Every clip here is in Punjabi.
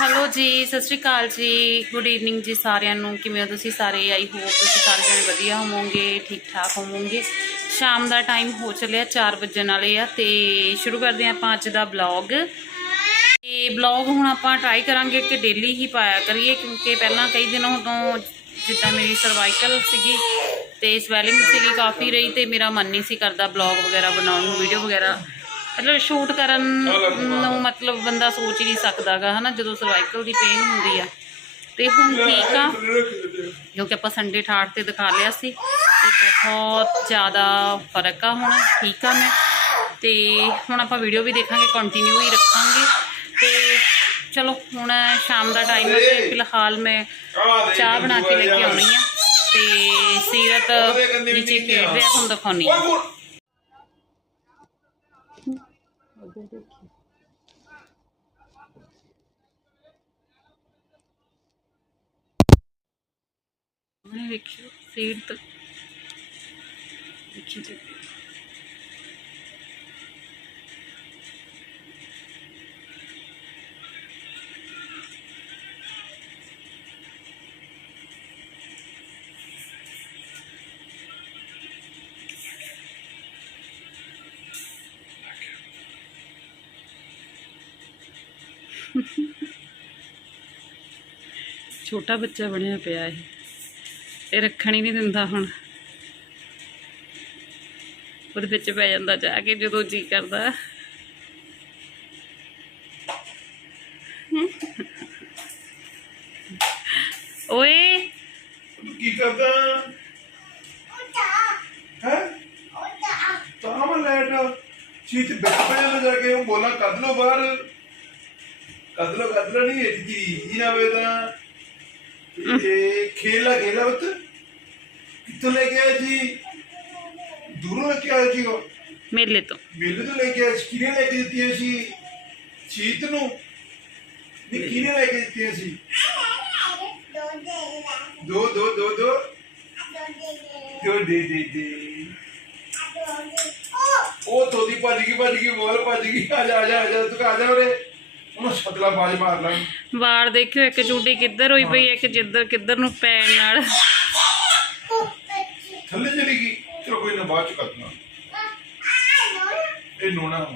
ਹੈਲੋ ਜੀ, ਸਤਿ ਸ਼੍ਰੀ ਅਕਾਲ ਜੀ। ਗੁੱਡ ਈਵਨਿੰਗ ਜੀ ਸਾਰਿਆਂ ਨੂੰ। ਕਿਵੇਂ ਹੋ ਤੁਸੀਂ ਸਾਰੇ? ਆਈ ਹੋਪ ਤੁਸੀਂ ਸਾਰੇ ਜਣੇ ਵਧੀਆ ਹੋਵੋਗੇ, ਠੀਕ ਠਾਕ ਹੋਵੋਗੇ। ਸ਼ਾਮ ਦਾ ਟਾਈਮ ਹੋ ਚੱਲਿਆ 4 ਵਜਣ ਵਾਲੇ ਆ ਤੇ ਸ਼ੁਰੂ ਕਰਦੇ ਹਾਂ ਆਪਾਂ ਅੱਜ ਦਾ ਬਲੌਗ ਤੇ ਬਲੌਗ ਹੁਣ ਆਪਾਂ ਟਰਾਈ ਕਰਾਂਗੇ ਕਿ ਡੇਲੀ ਹੀ ਪਾਇਆ ਕਰੀਏ, ਕਿਉਂਕਿ ਪਹਿਲਾਂ ਕਈ ਦਿਨਾਂ ਤੋਂ ਜਿੱਦਾਂ ਮੇਰੀ ਸਰਵਾਈਕਲ ਸੀਗੀ ਤੇ ਸਵੈਲਿੰਗ ਸੀਗੀ ਕਾਫੀ ਰਹੀ ਤੇ ਮੇਰਾ ਮਨ ਨਹੀਂ ਸੀ ਕਰਦਾ ਬਲੌਗ ਵਗੈਰਾ ਬਣਾਉਣ ਨੂੰ ਵੀਡੀਓ ਵਗੈਰਾ ਮਤਲਬ ਸ਼ੂਟ ਕਰਨ ਨੂੰ ਮਤਲਬ ਬੰਦਾ ਸੋਚ ਹੀ ਨਹੀਂ ਸਕਦਾਗਾ ਹਨਾ? ਜਦੋਂ ਸਰਵਾਈਕਲ ਦੀ ਪੇਨ ਹੁੰਦੀ ਆ। ਤੇ ਹੁਣ ਠੀਕ ਆ। ਕਿਉਂਕਿ ਆਪਾਂ ਸੰਡੇ ਠਾਠ ਤੇ ਦਿਖਾ ਲਿਆ ਸੀ। ਤੇ ਬਹੁਤ ਜ਼ਿਆਦਾ ਫ਼ਰਕ ਆ ਹੁਣ। ਠੀਕ ਆ ਮੈਂ। ਤੇ ਹੁਣ ਆਪਾਂ ਵੀਡੀਓ ਵੀ ਦੇਖਾਂਗੇ ਕੰਟੀਨਿਊ ਹੀ ਰੱਖਾਂਗੇ। ਤੇ ਚਲੋ ਹੁਣ ਸ਼ਾਮ ਦਾ ਟਾਈਮ ਹੈ ਤੇ ਫਿਲਹਾਲ ਮੈਂ ਚਾਹ ਬਣਾ ਕੇ ਲੈ ਕੇ ਆਉਣੀ ਆ। ਤੇ ਸੀਰਤ ਨੀਚੇ ਖੇਡ ਰਿਹਾ ਤੁਹਾਨੂੰ ਦਿਖਾਉਣੀ ਆ। ਉਹਨੇ ਵੇਖਿਓ ਸੀਟ ਤੇ ਦੇਖੀ ਜੀ ਛੋਟਾ ਬੱਚਾ ਬਣਿਆ ਪਿਆ ਇਹ। ਇਹ ਰੱਖਣ ਹੀ ਨਹੀਂ ਦਿੰਦਾ ਹੁਣ। ਉਹਦੇ ਵਿੱਚ ਪੈ ਜਾਂਦਾ ਜਾ ਕੇ ਜਦੋਂ ਜੀ ਕਰਦਾ। ਓਏ। ਕੀ ਕਰਦਾ? ਹੈ? ਤਾਂ ਮੈਂ ਲੈਟ ਚੀਤ ਬੈਠ ਪਿਆ ਜਾ ਕੇ ਉਹ ਬੋਲਾਂ ਕੱਢ ਲੋ ਬਾਹਰ। ਕੱਢ ਲੋ ਕੱਢ ਲੋ ਨਹੀਂ ਇਹ ਜੀ ਜੀ ਨਾ ਖੇਲਾ ਖੇਲਾ ਲੈ ਕੇ ਆਇਆ ਜੀ? ਦੂਰੋਂ ਲੈ ਕੇ ਆਇਆ ਜੀ ਉਹ। ਮੇਲੇ ਤੋਂ। ਲੈ ਕੇ ਆਇਆ ਕਿਹਨੇ ਲੈ ਕੇ ਦਿੱਤੀਆਂ ਸੀ ਚੀਤ ਨੂੰ? ਨਹੀਂ ਕਿਹਨੇ ਲੈ ਕੇ ਦਿੱਤੀਆਂ ਸੀ ਦੋ ਦੋ ਦੋ ਦੋ। ਦੋ ਦੇ ਦੇ ਦੇ। ਉਹ ਤੋਦੀ ਭੱਜ ਉਹਨੂੰ ਛਤਲਾ ਬਾਜ ਮਾਰ ਲਾਂ ਵਾੜ ਦੇਖਿਓ ਇੱਕ ਚੂਟੀ ਕਿੱਧਰ ਹੋਈ ਪਈ ਇੱਕ ਜਿੱਧਰ ਕਿੱਧਰ ਨੂੰ ਪੈਣ ਨਾਲ। ਥੱਲੇ ਚਲੀ ਗਈ ਚਲੋ ਕੋਈ ਨਾ ਬਾਅਦ ਚ ਕਰਨਾ ਇਹ ਨੋਣਾ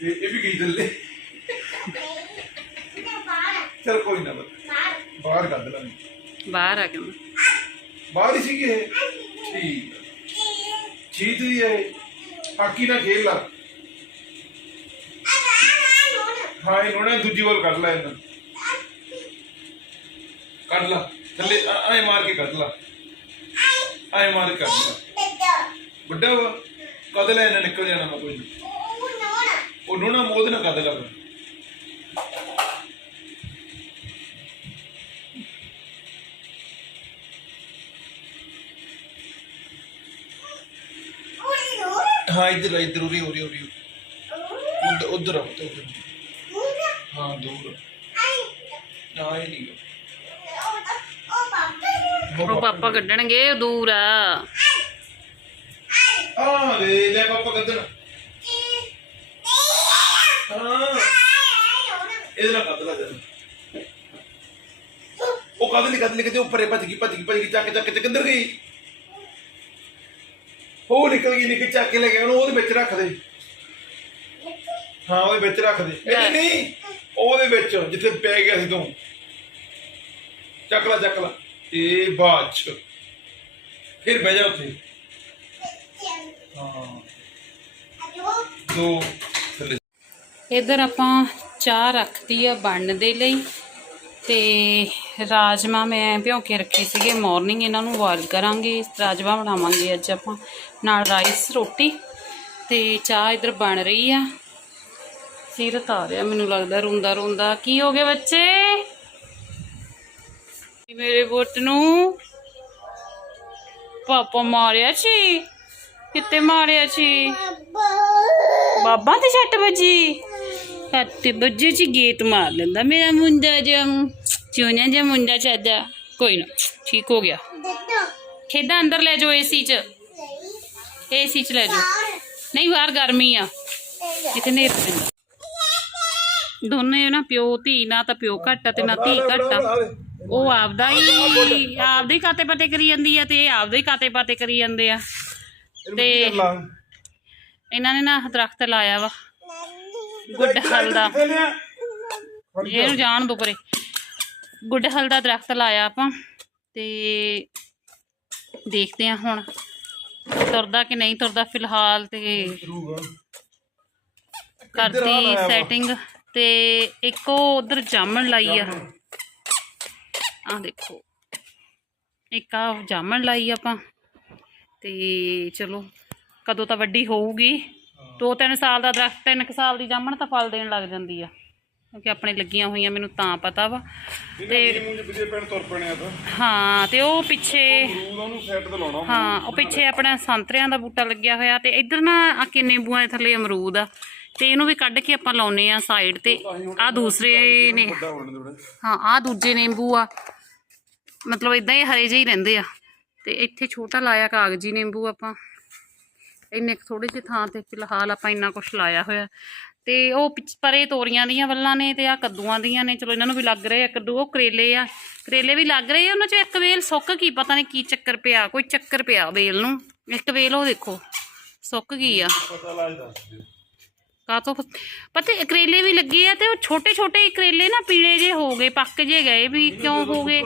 ਇਹ ਇਹ ਵੀ ਗਈ ਥੱਲੇ। ਚਲ ਕੋਈ ਨਾ। ਬਾਹਰ ਕੱਢ ਲਾਂਗੇ ਬਾਹਰ ਆ ਮੈਂ। ਬਾਹਰ ਹੀ ਸੀਗੀ ਇਹ। ਠੀਕ। ਆ। ਚੀਤ ਦੀ ਹਾਕੀ ਨਾਲ ਖੇਲ ਲਾ ਹਾਂ, ਇਹ ਨੋਣਾ, ਦੂਜੀ ਵਾਰ ਕੱਢ ਲੈ ਇਹਨਾਂ। ਕੱਢ ਲਾ। ਥੱਲੇ ਐ ਮਾਰ ਕੇ ਕੱਢ ਲਾ। ਐ ਮਾਰ ਕੇ ਕੱਢ ਲਾ। ਵੱਡਾ ਵਾ। ਕਦ ਲੈ, ਇਹਨਾਂ ਨਿਕਲ ਜਾਣਾ ਮੈਂ ਕੋਈ ਉਹ ਨੋਣਾ ਮੋਦ ਨਾ ਕਦ ਲਾ। ਇੱਧਰ ਆ, ਇੱਧਰ ਉਰੀ ਉਰੀ ਉਰੀ ਉਧਰ ਉਧਰ ਆ ਪੁੱਤ, ਉੱਧਰ। ਹਾਂ ਦੂਰ ਹਾਂ ਇਹ ਨਹੀਂ ਉਹ ਪਾਪਾ ਕੱਢਣਗੇ ਦੂਰ ਆ। ਆ ਲੈ ਲੈ ਪਾਪਾ ਕਦਨ ਹਾਂ। ਇਹਦੇ ਨਾਲ ਕੱਢ ਲਾ ਉਹ ਕਦ ਨਹੀਂ ਕਦ ਨਹੀਂ ਕਿਤੇ ਉੱਪਰੇ ਭੱਜ ਗਈ ਭੱਜ ਗਈ ਭੱਜ ਗਈ ਚੱਕ ਚੱਕ ਕਿੱਧਰ ਗਈ? ਉਹ ਨਿਕਲ ਗਈ ਨਿਕਲ ਚੱਕ ਕੇ ਲੈ ਗਿਆ ਉਹਨੂੰ ਉਹਦੇ ਵਿੱਚ ਰੱਖ ਦੇ। ਹਾਂ, ਉਹਦੇ ਵਿੱਚ ਰੱਖ ਦੇ। ਇਹ ਨਹੀਂ ਉਹਦੇ ਵਿੱਚ, ਜਿੱਥੇ ਪੈ ਗਿਆ ਸੀ ਤੂੰ। ਚੱਕ ਲਾ ਚੱਕ ਲਾ। ਇਹ ਬਾਅਦ ਚ। ਫਿਰ ਬਹਿ ਜਾ ਉੱਥੇ। ਹਾਂ। ਦੋ ਇਧਰ ਆਪਾਂ ਚਾਹ ਰੱਖਦੀ ਆ ਬਣਨ ਦੇ ਲਈ। ਤੇ ਰਾਜਮਾ ਮੈਂ ਭਿਉਂ ਕੇ ਰੱਖੇ ਸੀਗੇ ਮਾਰਨਿੰਗ ਇਹਨਾਂ ਨੂੰ ਬੋਇਲ ਕਰਾਂਗੇ ਰਾਜਮਾ ਬਣਾਵਾਂਗੇ ਅੱਜ ਆਪਾਂ। ਨਾਲ ਰਾਈਸ ਰੋਟੀ ਤੇ ਚਾਹ ਇਧਰ ਬਣ ਰਹੀ ਆ। ਸੀਰਤ ਆ ਰਿਹਾ ਮੈਨੂੰ ਲੱਗਦਾ ਰੋਂਦਾ ਰੋਂਦਾ। ਕੀ ਹੋ ਗਿਆ ਬੱਚੇ? ਮੇਰੇ ਪੁੱਤ ਨੂੰ? ਪਾਪਾ ਮਾਰਿਆ ਸੀ? ਕਿੱਥੇ ਮਾਰਿਆ ਸੀ? ਬਾਬਾ ਤੇ ਛੱਟ ਵੱਜੀ? ਛੱਟ ਵੱਜੀ ਚ ਗੇਟ ਮਾਰ ਲੈਂਦਾ। ਮੇਰਾ ਮੁੰਡਾ ਜਮ ਚੋਨਿਆ ਜਿਹਾ ਮੁੰਡਾ ਚਾਦਾ ਕੋਈ ਨਾ ਠੀਕ ਹੋ ਗਿਆ। ਖੇਡਾਂ ਅੰਦਰ ਲੈ ਜਾਓ ਏਸੀ ਚ। ਏਸੀ ਚ ਲੈ ਜਾਓ। ਨਹੀਂ ਬਾਹਰ ਗਰਮੀ ਆ। ਇੱਥੇ ਨੇਰ ਪੈਂਦਾ। ਦੋਨੇ ਨਾ ਪਿਓ ਧੀ ਨਾ ਤਾਂ ਪਿਓ ਘੱਟ ਆ ਤੇ ਨਾ ਧੀ ਘੱਟ ਆ। ਉਹ ਆਪਦਾ ਹੀ ਆਪਦੇ ਹੀ ਕਾਤੇ ਪਤੇ ਕਰੀ ਜਾਂਦੀ ਆ ਤੇ ਇਹ ਆਪਦੇ ਹੀ ਕਾਤੇ ਪਤੇ ਕਰੀ ਜਾਂਦੇ ਆ। ਤੇ ਇਹਨਾਂ ਨੇ ਨਾ ਦਰਖਤ ਲਾਇਆ ਵਾ। ਗੁੱਡਹਲ ਦਾ। ਇਹਨੂੰ ਜਾਣ ਦੋ ਪਰੇ। ਗੁੱਡਹਲ ਦਾ ਦਰਖਤ ਲਾਇਆ ਆਪਾਂ ਤੇ ਦੇਖਦੇ ਆ ਹੁਣ ਤੁਰਦਾ ਕਿ ਨਹੀਂ ਤੁਰਦਾ ਫਿਲਹਾਲ ਤੇ ਕਰਤੀ ਸੈਟਿੰਗ ਤੇ ਇੱਕ ਉਹ ਉਧਰ ਜਾਮਣ ਲਾਈ ਆ। ਆ ਦੇਖੋ। ਇੱਕ ਆ ਜਾਮਣ ਲਾਈ ਆਪਾਂ ਤੇ ਚਲੋ ਕਦੋਂ ਤਾਂ ਵੱਡੀ ਹੋਊਗੀ। ਦੋ ਤਿੰਨ ਸਾਲ ਦਾ ਦਰਖਤ ਤਿੰਨ ਕੁ ਸਾਲ ਦੀ ਜਾਮਣ ਤਾਂ ਫਲ ਦੇਣ ਲੱਗ ਜਾਂਦੀ ਆ। ਕਿਉਂਕਿ ਆਪਣੇ ਲੱਗੀਆਂ ਹੋਈਆਂ ਮੈਨੂੰ ਤਾਂ ਪਤਾ ਵਾ। ਤੇ ਮੂੰਹ ਚ ਵਿਜੇ ਪੈਣ ਤੁਰ ਪੈਣੇ ਆ ਤਾਂ। ਹਾਂ ਤੇ ਉਹ ਪਿੱਛੇ ਅਮਰੂਦ ਉਹਨੂੰ ਸੈੱਟ ਤੇ ਲਾਉਣਾ ਹਾਂ ਉਹ ਪਿੱਛੇ ਆਪਣਾ ਸੰਤਰਿਆਂ ਦਾ ਬੂਟਾ ਲੱਗਿਆ ਹੋਇਆ ਤੇ ਇੱਧਰ ਨਾ ਆ ਕਿ ਨਿੰਬੂਆਂ ਦੇ ਥੱਲੇ ਅਮਰੂਦ ਆ। ਤੇ ਇਹਨੂੰ ਵੀ ਕੱਢ ਕੇ ਆਪਾਂ ਲਾਉਨੇ ਆ ਸਾਈਡ ਤੇ। ਆ ਦੂਸਰੇ ਨੇ। ਹਾਂ ਆ ਦੂਜੇ ਨਿੰਬੂ ਆ। ਮਤਲਬ ਇਦਾਂ ਹੀ ਹਰੇ ਜਿਹੇ ਹੀ ਰਹਿੰਦੇ ਆ। ਤੇ ਇੱਥੇ ਛੋਟਾ ਲਾਇਆ ਕਾਗਜੀ ਨਿੰਬੂ ਆਪਾਂ। ਇੰਨੇ ਥੋੜੇ ਜਿਹੇ ਥਾਂ ਤੇ ਫਿਲਹਾਲ ਆਪਾਂ ਇੰਨਾ ਕੁਝ ਲਾਇਆ ਹੋਇਆ। ਤੇ ਉਹ ਪਰੇ ਤੋਰੀਆਂ ਦੀਆਂ ਵੱਲਾਂ ਨੇ ਤੇ ਆ ਕੱਦੂਆਂ ਦੀਆਂ ਨੇ। ਚਲੋ ਇਹਨਾਂ ਨੂੰ ਵੀ ਲੱਗ ਰਹੇ ਆ ਕੱਦੂ ਉਹ ਕਰੇਲੇ ਆ। ਕਰੇਲੇ ਵੀ ਲੱਗ ਰਹੇ ਆ ਉਹਨਾਂ ਚ ਇੱਕ ਵੇਲ ਸੁੱਕ ਗਈ ਪਤਾ ਨਹੀਂ ਕੀ ਚੱਕਰ ਪਿਆ ਕੋਈ ਚੱਕਰ ਪਿਆ ਵੇਲ ਨੂੰ। ਇੱਕ ਵੇਲ ਉਹ ਦੇਖੋ ਸੁੱਕ ਗਈ ਆ। ਪਤਾ ਪਤਾ ਕਰੇਲੇ ਵੀ ਲੱਗੇ ਆ ਤੇ ਉਹ ਛੋਟੇ ਛੋਟੇ ਕਰੇਲੇ ਨਾ ਪੀਲੇ ਜੇ ਹੋ ਗਏ ਪੱਕ ਜੇ ਗਏ ਵੀ ਕਿਉਂ ਹੋ ਗਏ?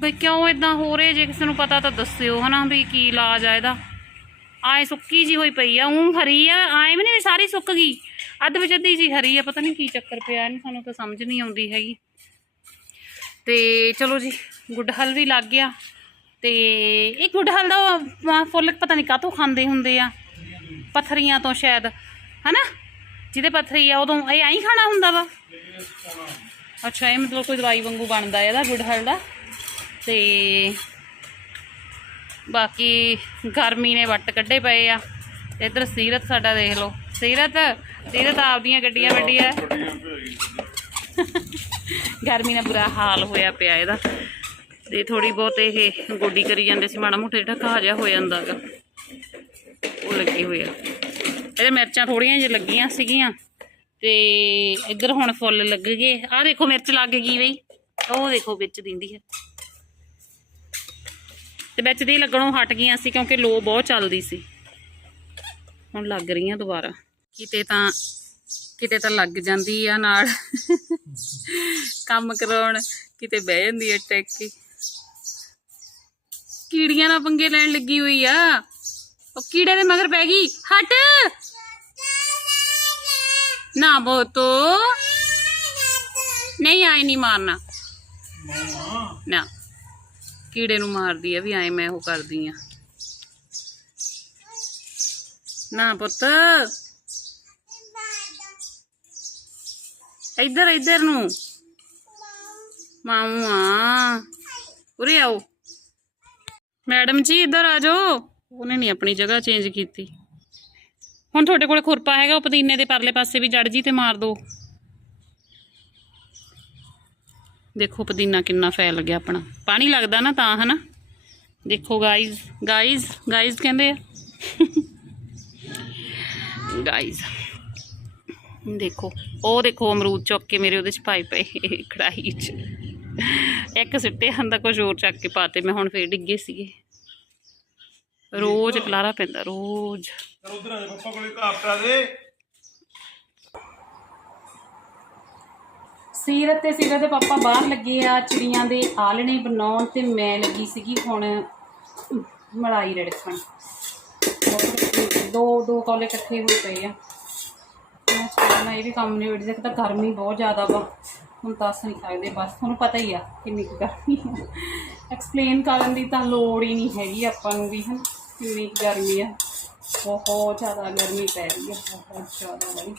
ਵੀ ਕਿਉਂ ਇਦਾਂ ਹੋ ਰਹੇ ਜੇ ਕਿਸੇ ਨੂੰ ਪਤਾ ਤਾਂ ਦੱਸਿਓ ਹਨਾ ਵੀ ਕੀ ਇਲਾਜ ਆ ਇਹਦਾ। ਆਏ ਸੁੱਕੀ ਜੀ ਹੋਈ ਪਈ ਆ ਉਹ ਹਰੀ ਆ, ਆਏ ਵੀ ਨਹੀਂ ਸਾਰੀ ਸੁੱਕ ਗਈ। ਅੱਧ ਵਿੱਚ ਅੱਧੀ ਜੀ ਹਰੀ ਆ, ਪਤਾ ਨਹੀਂ ਕੀ ਚੱਕਰ ਪਿਆ, ਇਹਨੂੰ ਸਾਨੂੰ ਤਾਂ ਸਮਝ ਨਹੀਂ ਆਉਂਦੀ ਹੈਗੀ। ਤੇ ਚਲੋ ਜੀ ਗੁੱਡਹਲ ਵੀ ਲੱਗ ਗਿਆ। ਤੇ ਇਹ ਗੁੱਡਹਲ ਦਾ ਫੁੱਲ ਪਤਾ ਨਹੀਂ ਕਾਹਤੋਂ ਖਾਂਦੇ ਹੁੰਦੇ ਆ, ਪੱਥਰੀਆਂ ਤੋਂ ਸ਼ਾਇਦ, ਹਨਾ? ਜਿਹਦੇ ਪੱਥਰੀ ਆ, ਉਦੋਂ ਇਹ ਐਂ ਖਾਣਾ ਹੁੰਦਾ ਵਾ। ਅੱਛਾ, ਇਹ ਮਤਲਬ ਕੋਈ ਦਵਾਈ ਵਾਂਗੂ ਬਣਦਾ ਇਹਦਾ ਗੁੱਡਹਲ ਦਾ। ਤੇ ਬਾਕੀ ਗਰਮੀ ਨੇ ਵੱਟ ਕੱਢੇ ਪਏ ਆ। ਇੱਧਰ ਸੀਰਤ ਸਾਡਾ ਦੇਖ ਲਓ। ਸੀਰਤ ਸੀਰਤ ਆਪਦੀਆਂ ਗੱਡੀਆਂ ਵੱਡੀਆਂ ਗਰਮੀ ਨਾਲ ਬੁਰਾ ਹਾਲ ਹੋਇਆ ਪਿਆ ਇਹਦਾ। ਤੇ ਥੋੜੀ ਬਹੁਤ ਇਹ ਗੋਡੀ ਕਰੀ ਜਾਂਦੇ ਸੀ, ਮਾੜਾ ਮੋਟਾ ਜਿਹੜਾ ਘਾਹ ਜਿਹਾ ਹੋ ਜਾਂਦਾ ਹੈਗਾ ਉਹ ਲੱਗੇ ਹੋਏ ਆ। ਇਹਦੇ ਮਿਰਚਾਂ ਥੋੜੀਆਂ ਜਿਹੀਆਂ ਲੱਗੀਆਂ ਸੀਗੀਆਂ। ਤੇ ਇੱਧਰ ਹੁਣ ਫੁੱਲ ਲੱਗ ਗਏ। ਆਹ ਦੇਖੋ ਮਿਰਚ ਲੱਗ ਗਈ ਬਈ। ਉਹ ਦੇਖੋ ਵਿੱਚ ਦਿੰਦੀ ਹੈ ਤੇ ਵਿੱਚ ਦੀ ਲੱਗਣੋਂ ਹਟ ਗਈਆਂ ਸੀ ਕਿਉਂਕਿ ਲੋ ਬਹੁਤ ਚੱਲਦੀ ਸੀ। ਹੁਣ ਲੱਗ ਰਹੀਆਂ ਦੁਬਾਰਾ। ਕਿਤੇ ਤਾਂ ਕਿਤੇ ਤਾਂ ਲੱਗ ਜਾਂਦੀ ਆ ਨਾਲ। ਕੰਮ ਕਰਾਉਣ ਕਿਤੇ ਬਹਿ ਜਾਂਦੀ ਆ ਟੈਕ ਕੇ। ਕੀੜੀਆਂ ਨਾਲ ਪੰਗੇ ਲੈਣ ਲੱਗੀ ਹੋਈ ਆ। ਉਹ ਕੀੜੇ ਦੇ ਮਗਰ ਪੈ ਗਈ। ਹਟ! ਨਾ ਬੋਤੋ। ਨਹੀਂ ਆਈ ਨਹੀਂ ਮਾਰਨਾ। ਨਾ। ਕੀੜੇ ਨੂੰ ਮਾਰਦੀ ਆ ਵੀ ਐ ਮੈਂ ਉਹ ਕਰਦੀ ਆ। ਨਾ ਪੁੱਤ। ਇੱਧਰ ਇੱਧਰ ਨੂੰ। ਮਾਮੂ ਆ। ਉਰੇ ਆਓ। ਮੈਡਮ ਜੀ, ਇੱਧਰ ਆ ਜਾਓ। ਉਹਨੇ ਨਹੀਂ ਆਪਣੀ ਜਗ੍ਹਾ ਚੇਂਜ ਕੀਤੀ। ਹੁਣ ਤੁਹਾਡੇ ਕੋਲ ਖੁਰਪਾ ਹੈਗਾ, ਉਹ ਪੁਦੀਨੇ ਦੇ ਪਰਲੇ ਪਾਸੇ ਵੀ ਜੜ ਜੀ ਤੇ ਮਾਰ ਦਿਓ ਦੇਖੋ ਪੁਦੀਨਾ ਕਿੰਨਾ ਫੈਲ ਗਿਆ ਆਪਣਾ। ਪਾਣੀ ਲੱਗਦਾ ਨਾ ਤਾਂ, ਹਨਾ? ਦੇਖੋ ਗਾਇਜ਼ ਗਾਇਜ਼ ਗਾਇਜ਼ ਕਹਿੰਦੇ ਆ। ਗਾਇਜ਼ ਦੇਖੋ, ਉਹ ਦੇਖੋ ਅਮਰੂਦ ਚੁੱਕ ਕੇ ਮੇਰੇ ਉਹਦੇ ਚ ਪਾਈ ਪਏ ਕੜਾਈ ਚ। ਇੱਕ ਸਿੱਟੇ ਹੰਦਾ ਕੁਝ ਹੋਰ ਚੱਕ ਕੇ ਪਾਤੇ, ਮੈਂ ਹੁਣ ਫੇਰ ਡਿੱਗੇ ਸੀਗੇ। ਰੋਜ਼ ਖਲਾਰਾ ਪੈਂਦਾ, ਰੋਜ਼। ਉਧਰ ਆ ਜਾ, ਪਾਪਾ ਕੋਲੇ ਕਾਪਟਾ ਦੇ। ਸੀਰਤ ਤੇ ਸੀਰਤ ਦੇ ਪਾਪਾ ਬਾਹਰ ਲੱਗੇ ਆ, ਚਿੜੀਆਂ ਦੇ ਆਲਣੇ ਬਣਾਉਣ ਤੇ ਮੈਂ ਲੱਗੀ ਸੀਗੀ ਹੁਣ ਮਲਾਈ ਰੜਕਣ। ਦੋ ਦੋ ਕੌਲੇ ਇਕੱਠੇ ਹੋਏ ਪਏ ਆ। ਮੈਂ ਸੋਚਣਾ ਇਹ ਵੀ ਕੰਮ ਨਹੀਂ ਵੜੀ ਤਾਂ ਗਰਮੀ ਬਹੁਤ ਜ਼ਿਆਦਾ ਵਾ। ਹੁਣ ਦੱਸ ਨਹੀਂ ਸਕਦੇ, ਬਸ ਤੁਹਾਨੂੰ ਪਤਾ ਹੀ ਆ ਕਿੰਨੀ ਕੁ ਗਰਮੀ ਆ। ਐਕਸਪਲੇਨ ਕਰਨ ਦੀ ਤਾਂ ਲੋੜ ਹੀ ਨਹੀਂ ਹੈਗੀ ਆਪਾਂ ਨੂੰ ਵੀ, ਹਨ? ਕਿੰਨੀ ਕੁ ਗਰਮੀ ਆ। ਬਹੁਤ ਜ਼ਿਆਦਾ ਗਰਮੀ ਪੈ ਰਹੀ ਆ, ਬਹੁਤ ਜ਼ਿਆਦਾ ਬਈ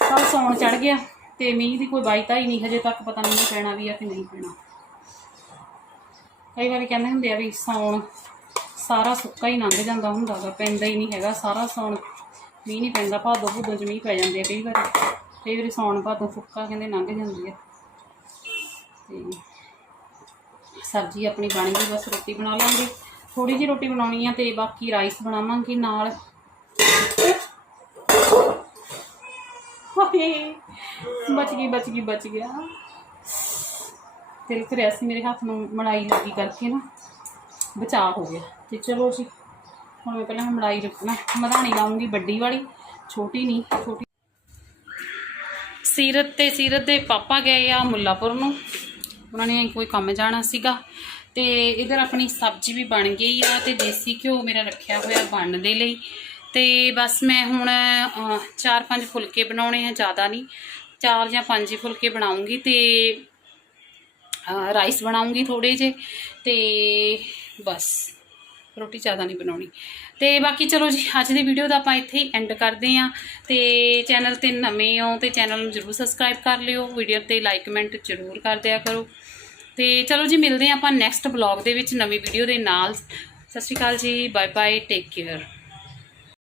ਕੱਲ ਸੌਣ ਚੜ ਗਿਆ। ਤੇ ਮੀਂਹ ਦੀ ਕੋਈ ਬਾਈਤਾ ਹੀ ਨਹੀਂ, ਹਜੇ ਤੱਕ ਪਤਾ ਨਹੀਂ ਪੈਣਾ ਵੀ ਆ ਕਿ ਨਹੀਂ ਪੈਣਾ। ਕਈ ਵਾਰੀ ਕਹਿੰਦੇ ਹੁੰਦੇ ਆ ਵੀ ਸੌਣ ਸਾਰਾ ਸੁੱਕਾ ਹੀ ਲੰਘ ਜਾਂਦਾ ਹੁੰਦਾ ਗਾ, ਪੈਂਦਾ ਹੀ ਨਹੀਂ ਹੈਗਾ, ਸਾਰਾ ਸੌਣ ਮੀਂਹ ਨਹੀਂ ਪੈਂਦਾ, ਭਾਦੋ ਭੂਦੋ ਚ ਮੀਂਹ ਪੈ ਜਾਂਦੇ ਆ ਕਈ ਵਾਰੀ। ਕਈ ਵਾਰੀ ਸੌਣ ਭਾਦੋ ਸੁੱਕਾ ਕਹਿੰਦੇ ਲੰਘ ਜਾਂਦੀ ਆ। ਤੇ ਸਬਜ਼ੀ ਆਪਣੀ ਬਣ ਗਈ, ਬਸ ਰੋਟੀ ਬਣਾ ਲਾਂਗੇ। ਥੋੜੀ ਜਿਹੀ ਰੋਟੀ ਬਣਾਉਣੀ ਆ ਤੇ ਬਾਕੀ ਰਾਈਸ ਬਣਾਵਾਂਗੇ ਨਾਲ ਹਾਏ ਬਚ ਗਈ ਬਚ ਗਈ, ਬਚ ਗਿਆ। ਤਿਲਕ ਰਿਹਾ ਸੀ ਮੇਰੇ ਹੱਥ ਨੂੰ ਮੜਾਈ ਲੱਗੀ ਕਰਕੇ ਨਾ। ਬਚਾਅ ਹੋ ਗਿਆ। ਤੇ ਚਲੋ ਜੀ, ਹੁਣ ਮੈਂ ਪਹਿਲਾਂ ਮੜਾਈ ਰੱਖਣਾ। ਮਧਾਣੀ ਲਾਉਂਗੀ ਵੱਡੀ ਵਾਲੀ, ਛੋਟੀ ਨਹੀਂ, ਛੋਟੀ। ਸੀਰਤ ਤੇ ਸੀਰਤ ਦੇ ਪਾਪਾ ਗਏ ਆ ਮੁੱਲਾਪੁਰ ਨੂੰ। ਉਹਨਾਂ ਨੇ ਕੋਈ ਕੰਮ ਜਾਣਾ ਸੀਗਾ। ਤੇ ਇਧਰ ਆਪਣੀ ਸਬਜ਼ੀ ਵੀ ਬਣ ਗਈ ਆ ਤੇ ਦੇਸੀ ਘਿਓ ਮੇਰਾ ਰੱਖਿਆ ਹੋਇਆ ਬਣਨ ਦੇ ਲਈ। ਤੇ ਬਸ ਮੈਂ ਹੁਣ ਅਹ, ਚਾਰ ਪੰਜ ਫੁਲਕੇ ਬਣਾਉਣੇ ਆ ਜ਼ਿਆਦਾ ਨਹੀਂ। ਚਾਰ ਜਾਂ ਪੰਜ ਹੀ ਫੁਲਕੇ ਬਣਾਉਂਗੀ ਤੇ ਰਾਈਸ ਬਣਾਉਂਗੀ ਥੋੜੇ ਜੇ ਤੇ ਬਸ ਰੋਟੀ ਜ਼ਿਆਦਾ ਨਹੀਂ ਬਣਾਉਣੀ। ਤੇ ਬਾਕੀ ਚਲੋ ਜੀ ਅੱਜ ਦੀ ਵੀਡੀਓ ਦਾ ਆਪਾਂ ਇੱਥੇ ਹੀ ਐਂਡ ਕਰਦੇ ਆਂ ਤੇ ਚੈਨਲ ਤੇ ਨਵੇਂ ਹੋ ਤੇ ਚੈਨਲ ਨੂੰ ਜਰੂਰ ਸਬਸਕ੍ਰਾਈਬ ਕਰ ਲਿਓ। ਵੀਡੀਓ ਤੇ ਲਾਈਕ ਕਮੈਂਟ ਜਰੂਰ ਕਰ ਦਿਆ ਕਰੋ। ਤੇ ਚਲੋ ਜੀ ਮਿਲਦੇ ਆਂ ਆਪਾਂ ਨੈਕਸਟ ਬਲੌਗ ਦੇ ਵਿੱਚ ਨਵੀਂ ਵੀਡੀਓ ਦੇ ਨਾਲ। ਸਤਿ ਸ਼੍ਰੀ ਅਕਾਲ ਜੀ ਬਾਏ ਬਾਏ ਟੇਕ ਕੇਅਰ